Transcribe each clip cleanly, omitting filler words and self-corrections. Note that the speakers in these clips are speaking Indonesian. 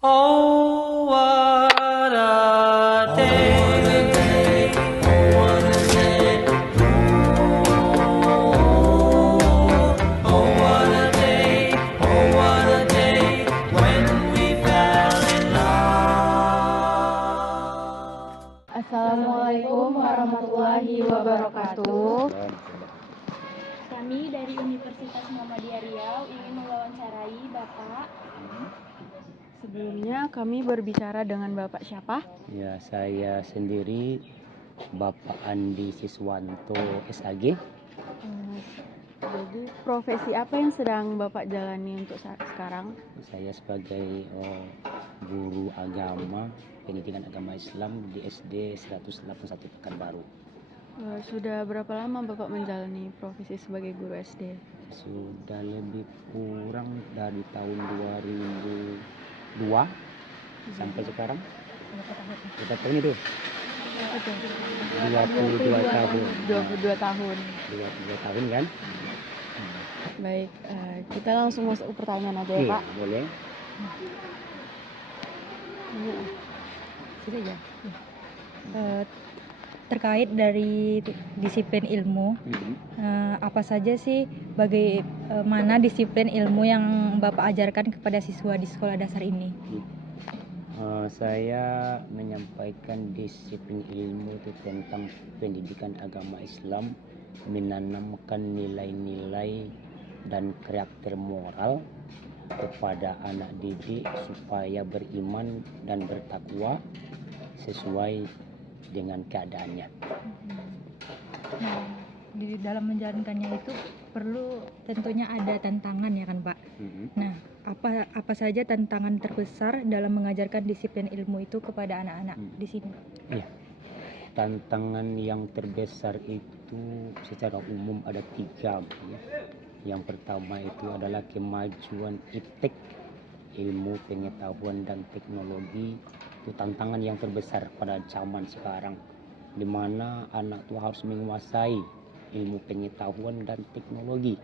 Oh, what a day. Oh, what a day. Oh, what a day. Oh, what a day when we fell in love. Assalamualaikum warahmatullahi wabarakatuh. Kami dari Universitas Muhammadiyah Riau ingin mewawancarai Bapak. Sebelumnya kami berbicara dengan Bapak siapa? Ya, saya sendiri Bapak Andi Siswanto SAG. Jadi profesi apa yang sedang Bapak jalani untuk sekarang? Saya sebagai guru agama, pendidikan agama Islam di SD 181 Pekanbaru. Sudah berapa lama Bapak menjalani profesi sebagai guru SD? Sudah lebih kurang dari tahun 2002 sampai sekarang. Berapa tahun itu? 22 tahun. 22 tahun. 22 tahun kan? Baik, kita langsung masuk ke pertanyaan aja ya Pak. Boleh. Sudah ya. Terkait dari disiplin ilmu, apa saja sih bagaimana disiplin ilmu yang Bapak ajarkan kepada siswa di sekolah dasar ini? Saya menyampaikan disiplin ilmu itu tentang pendidikan agama Islam, menanamkan nilai-nilai dan karakter moral kepada anak didik supaya beriman dan bertakwa sesuai dengan keadaannya. Nah, di dalam menjalankannya itu perlu tentunya ada tantangan ya kan Pak? Nah, apa saja tantangan terbesar dalam mengajarkan disiplin ilmu itu kepada anak-anak di sini? Ya, tantangan yang terbesar itu secara umum ada 3. Yang pertama itu adalah kemajuan iptek, ilmu pengetahuan dan teknologi. Itu tantangan yang terbesar pada zaman sekarang, di mana anak itu harus menguasai ilmu pengetahuan dan teknologi,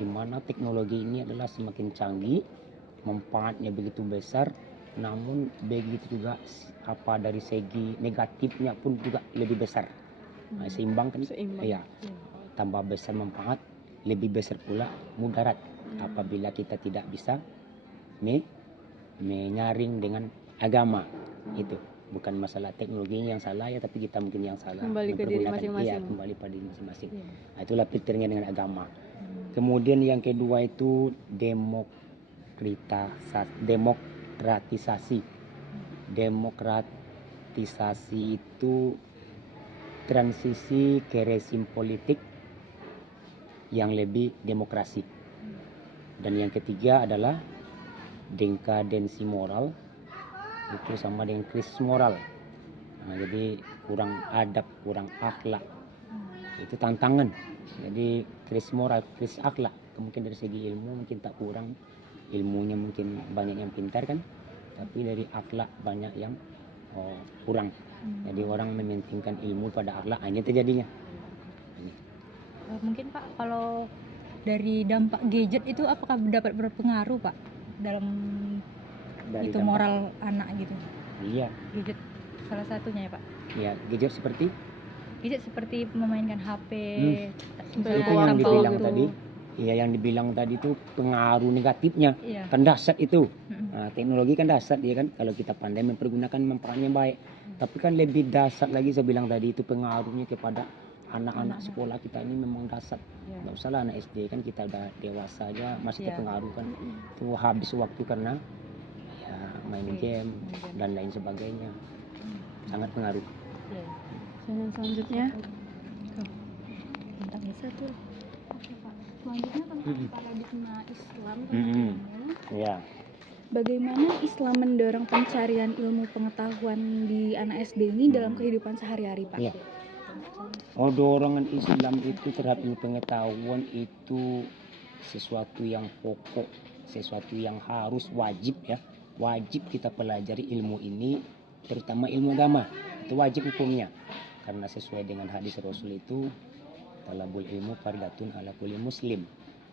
di mana teknologi ini adalah semakin canggih, manfaatnya begitu besar, namun begitu juga dari segi negatifnya pun juga lebih besar. Seimbang kan? Iya. Tambah besar manfaat, lebih besar pula mudarat apabila kita tidak bisa menyaring dengan agama. Itu bukan masalah teknologinya yang salah ya, tapi kita mungkin yang salah. Kembali ke diri masing-masing. Iya, kembali pada diri masing-masing. Nah, itulah fiturnya dengan agama. Kemudian yang kedua itu demokratisasi. Demokratisasi itu transisi ke rezim politik yang lebih demokrasi. Dan yang ketiga adalah dekadensi moral, itu sama dengan krisis moral. Nah, jadi kurang adab, kurang akhlak, itu tantangan. Jadi krisis moral, krisis akhlak, mungkin dari segi ilmu mungkin tak kurang, ilmunya mungkin banyak yang pintar kan, tapi dari akhlak banyak yang kurang. Jadi orang mementingkan ilmu pada akhlak, hanya terjadinya. Mungkin Pak, kalau dari dampak gadget itu apakah dapat berpengaruh Pak dalam Dari itu dampak moral anak gitu? Iya. Gadget salah satunya ya Pak. Ya, gadget seperti memainkan HP. itu yang dibilang tadi. Iya, yang dibilang tadi itu pengaruh negatifnya. Iya. Kan dahsyat itu. Nah, teknologi kan dahsyat ya kan, kalau kita pandai mempergunakan manfaatnya baik. Tapi kan lebih dahsyat lagi saya bilang tadi, itu pengaruhnya kepada anak-anak sekolah kita ini memang dahsyat. Nggak usah lah anak SD, kan kita udah dewasa aja masih terpengaruh kan. Itu habis waktu karena ya main game dan lain sebagainya. Sangat pengaruh. Pertanyaan selanjutnya. Tentang satu. Oke Pak. Selanjutnya tentang paradigma Islam. Ya. Bagaimana Islam mendorong pencarian ilmu pengetahuan di anak SD ini dalam kehidupan sehari-hari Pak? Ya. Dorongan Islam itu terhadap ilmu pengetahuan itu sesuatu yang pokok, sesuatu yang harus wajib ya. Wajib kita pelajari ilmu ini, terutama ilmu agama. Itu wajib hukumnya. Karena sesuai dengan hadis Rasul itu, talabul ilmu fardhatun ala kulli muslim.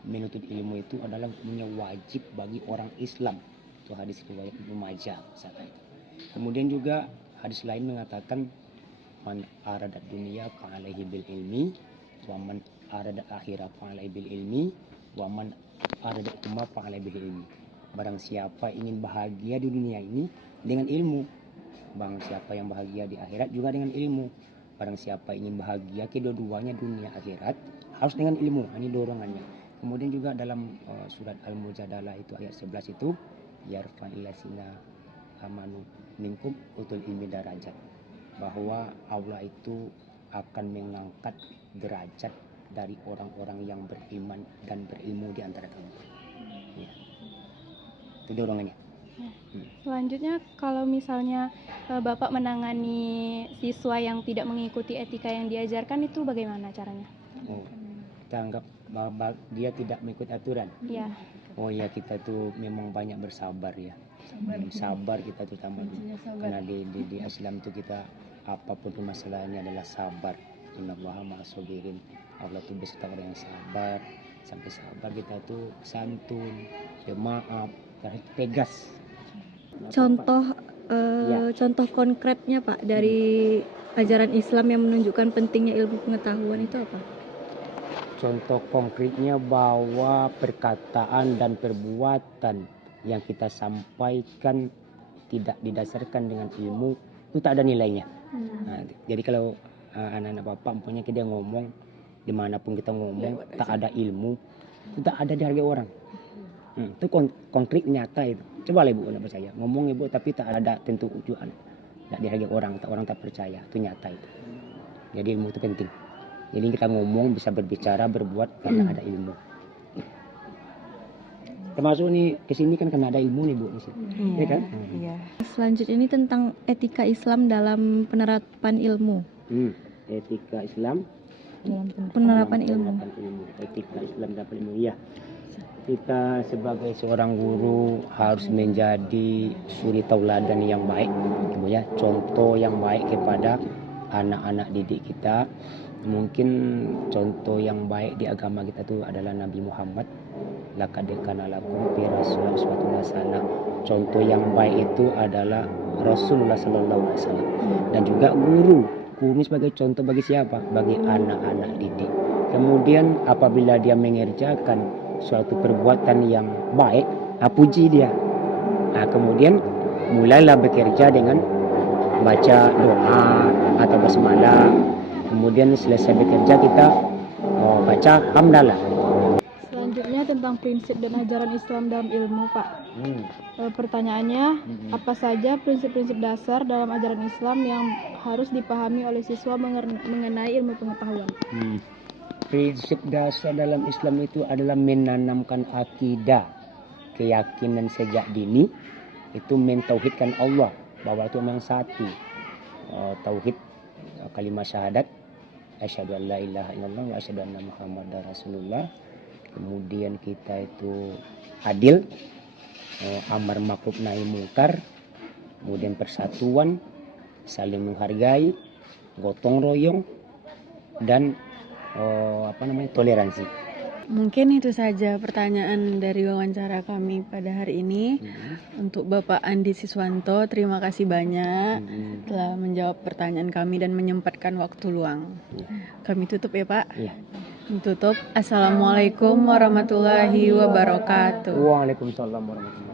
Menuntut ilmu itu adalah punya wajib bagi orang Islam. Itu itu hadis riwayat Ibnu Majah misalkan itu. Kemudian juga hadis lain mengatakan man aradat dunia fa'alaihi bil ilmi wa man aradat akhirah fa'alaihi bil ilmi wa man aradat umma fa'alaihi bil ilmi. Barang siapa ingin bahagia di dunia ini dengan ilmu, barang siapa yang bahagia di akhirat juga dengan ilmu. Barang siapa ingin bahagia kedua-duanya dunia akhirat harus dengan ilmu. Ini dorongannya. Kemudian juga dalam surat Al-Mujadalah itu ayat 11 itu yarfa'il ladzina amanu minkum utul ilmi darajat, bahwa Allah itu akan mengangkat derajat dari orang-orang yang beriman dan berilmu di antara kamu. Ya. Itu dorongannya. Selanjutnya kalau misalnya Bapak menangani siswa yang tidak mengikuti etika yang diajarkan itu bagaimana caranya? Oh, kita anggap bahwa dia tidak mengikuti aturan. Ya. Oh ya, kita tuh memang banyak bersabar ya. Sabar kita terutama karena di Islam tuh kita apapun masalahnya adalah sabar. Innallaha ma'as-sabirin. Allah tuh beserta orang yang sabar. Sampai sabar kita tuh santun, maaf, tegas. Contoh contoh konkretnya Pak dari ajaran Islam yang menunjukkan pentingnya ilmu pengetahuan itu apa? Contoh konkretnya bahwa perkataan dan perbuatan yang kita sampaikan tidak didasarkan dengan ilmu itu tak ada nilainya. Nah, jadi kalau anak-anak bapak umpamanya dia ngomong dimanapun kita ngomong tak ada ilmu, itu tak ada dihargai orang. Itu konkret nyata itu. Coba lah ibu nak percaya ngomong ibu tapi tak ada tentu tujuan, tak dihargai orang tak percaya, itu nyata itu. Jadi ilmu itu penting. Jadi kita ngomong bisa berbicara berbuat karena ada ilmu. Termasuk nih kesini kan karena ada ilmu nih bu di sini. Iya kan? Iya. Selanjutnya ini tentang etika Islam dalam penerapan ilmu. Etika Islam Penerapan ilmu. Etika Islam dalam ilmu ya. Kita sebagai seorang guru harus menjadi suri tauladan yang baik, ibu ya, contoh yang baik kepada anak-anak didik kita. Mungkin contoh yang baik di agama kita itu adalah Nabi Muhammad. Laqad kana lakum fi rasulillah uswatun hasanah. Contoh yang baik itu adalah Rasulullah sallallahu alaihi wasallam. Dan juga guru sebagai contoh bagi siapa? Bagi anak-anak didik. Kemudian apabila dia mengerjakan suatu perbuatan yang baik, puji dia. Kemudian mulailah bekerja dengan baca doa atau basmalah. Kemudian selesai bekerja kita baca hamdalah. Selanjutnya tentang prinsip dan ajaran Islam dalam ilmu, Pak. Pertanyaannya, apa saja prinsip-prinsip dasar dalam ajaran Islam yang harus dipahami oleh siswa mengenai ilmu pengetahuan? Prinsip dasar dalam Islam itu adalah menanamkan akidah, keyakinan sejak dini, itu mentauhidkan Allah, bahwa itu memang satu. Tauhid kalimat syahadat, asyhadu an la ilaha illallah wa asyhadu anna muhammadar rasulullah. Kemudian kita itu adil, amar ma'ruf nahi mungkar, kemudian persatuan, saling menghargai, gotong royong, dan toleransi. Mungkin itu saja pertanyaan dari wawancara kami pada hari ini. Untuk Bapak Andi Siswanto, terima kasih banyak telah menjawab pertanyaan kami dan menyempatkan waktu luang. Kami tutup ya Pak. Tutup. Assalamualaikum warahmatullahi wabarakatuh. Waalaikumsalam warahmatullahi wabarakatuh.